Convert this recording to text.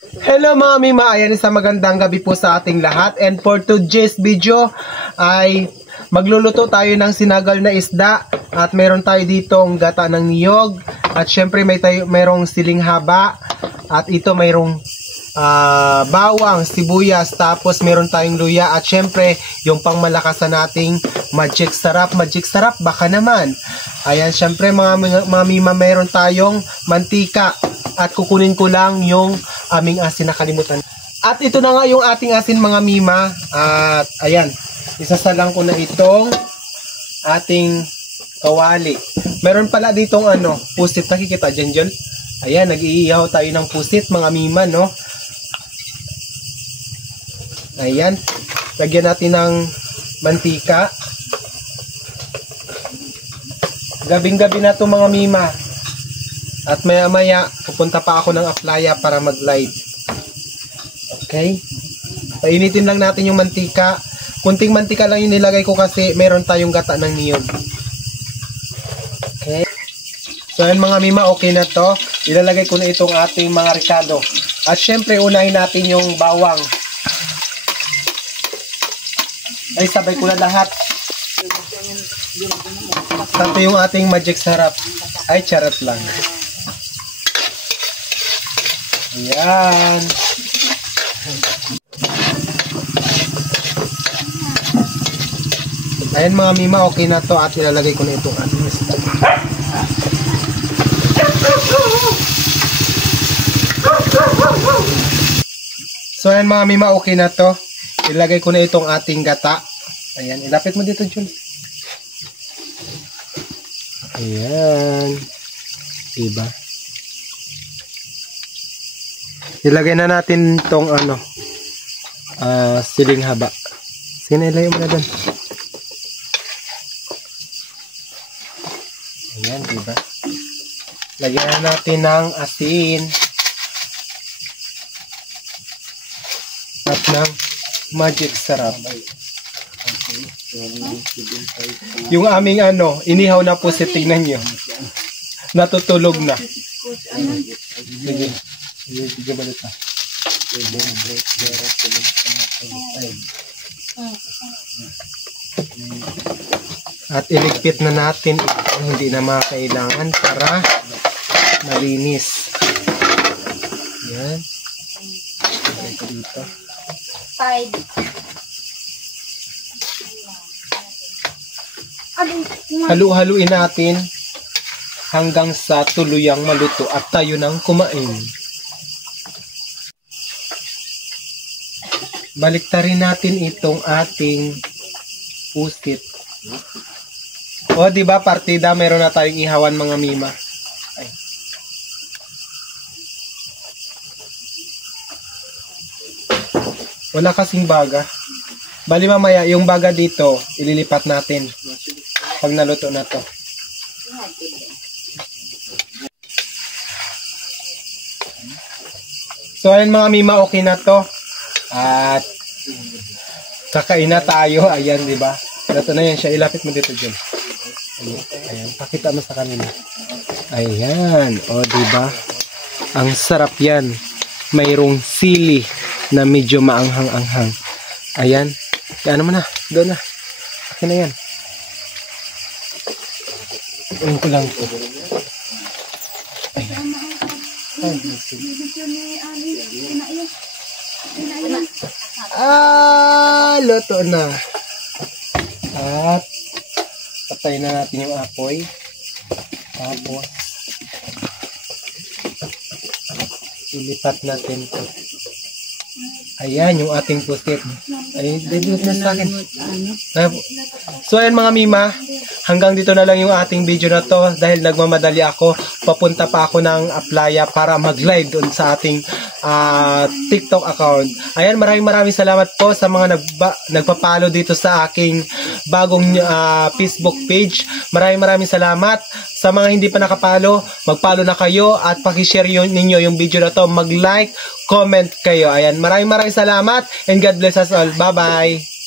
Hello mga mima, ayan sa magandang gabi po sa ating lahat. And for today's video ay magluluto tayo ng sinagal na isda. At meron tayo ditong gata ng niyog. At syempre mayroong siling haba. At ito mayroong bawang, sibuyas. Tapos meron tayong luya. At syempre yung pangmalakasan nating magic sarap. Magic sarap baka naman. Ayan syempre mga mima, meron tayong mantika. At kukunin ko lang yung aming asin, nakalimutan. At ito na nga yung ating asin mga mima. At ayan, isasalang ko na itong ating kawali. Meron pala ditong pusit, nakikita dyan. Ayan, nag-iihaw tayo ng pusit mga mima, no? Ayan, lagyan natin ng mantika. Gabing-gabi na to mga mima. At maya-maya, pupunta pa ako ng Aplaya para mag-live. Okay? Painitin lang natin yung mantika. Kunting mantika lang yung nilagay ko kasi meron tayong gata ng niyog. Okay? So, yan mga mima, okay na to. Ilalagay ko na itong ating mga ricado. At syempre, unahin natin yung bawang. Ay, sabay ko na lahat. Ito yung ating magic sarap. Ay, charot lang. Ayan. Ayan mga mima, okay na to at ilalagay ko na itong ating isda. So ayan mga mima, okay na to. Ilagay ko na itong ating gata. Ayan, ilapit mo dito, Jun. Ayan. Diba? Ilagay na natin tong siling haba. Sige na, ilagay mo na doon. Ayan, diba? Lagyan na natin ng asin. At ng magic sarap. Yung aming inihaw na pusit, tignan nyo. Natutulog na. Sige. Sige ba dito? At iligpit na natin ito, hindi na makakailangan para malinis. Yan. Ilagay ko dito. Halu-haluin natin hanggang sa tuluyang maluto at tayo nang kumain. Baliktarin natin itong ating pusit. O, di ba partida, meron na tayong ihawan mga mima. Ay. Wala kasing baga. Bali mamaya, yung baga dito, ililipat natin. Pag naluto na to. So, ayan mga mima, okay na to. At kakain na tayo. Ayan, di ba? Ito na yan siya. Ilapit mo dito, Jun. Ayan, pakita mo sa kanila. Ayan, o, di ba? Ang sarap yan. Mayroong sili na medyo maanghang-anghang. Ayan. Ano mo na? Doon na. Okay na yan. Ayan ko lang ito. Ayan. Luto na. At patayin na natin yung apoy. Tapos ilipat natin ito. Ayan yung ating pusit. Ay, dito na sa akin. So ayan mga mima, hanggang dito na lang yung ating video na to dahil nagmamadali ako. Papunta pa ako ng Aplaya para mag-live doon sa ating TikTok account. Ayan, maraming salamat po sa mga nagpa-follow dito sa aking bagong Facebook page. Maraming salamat. Sa mga hindi pa nakapalo, mag-follow na kayo at paki-share ninyo yung video na to. Mag-like, comment kayo. Ayan, maraming salamat and God bless us all. Bye-bye!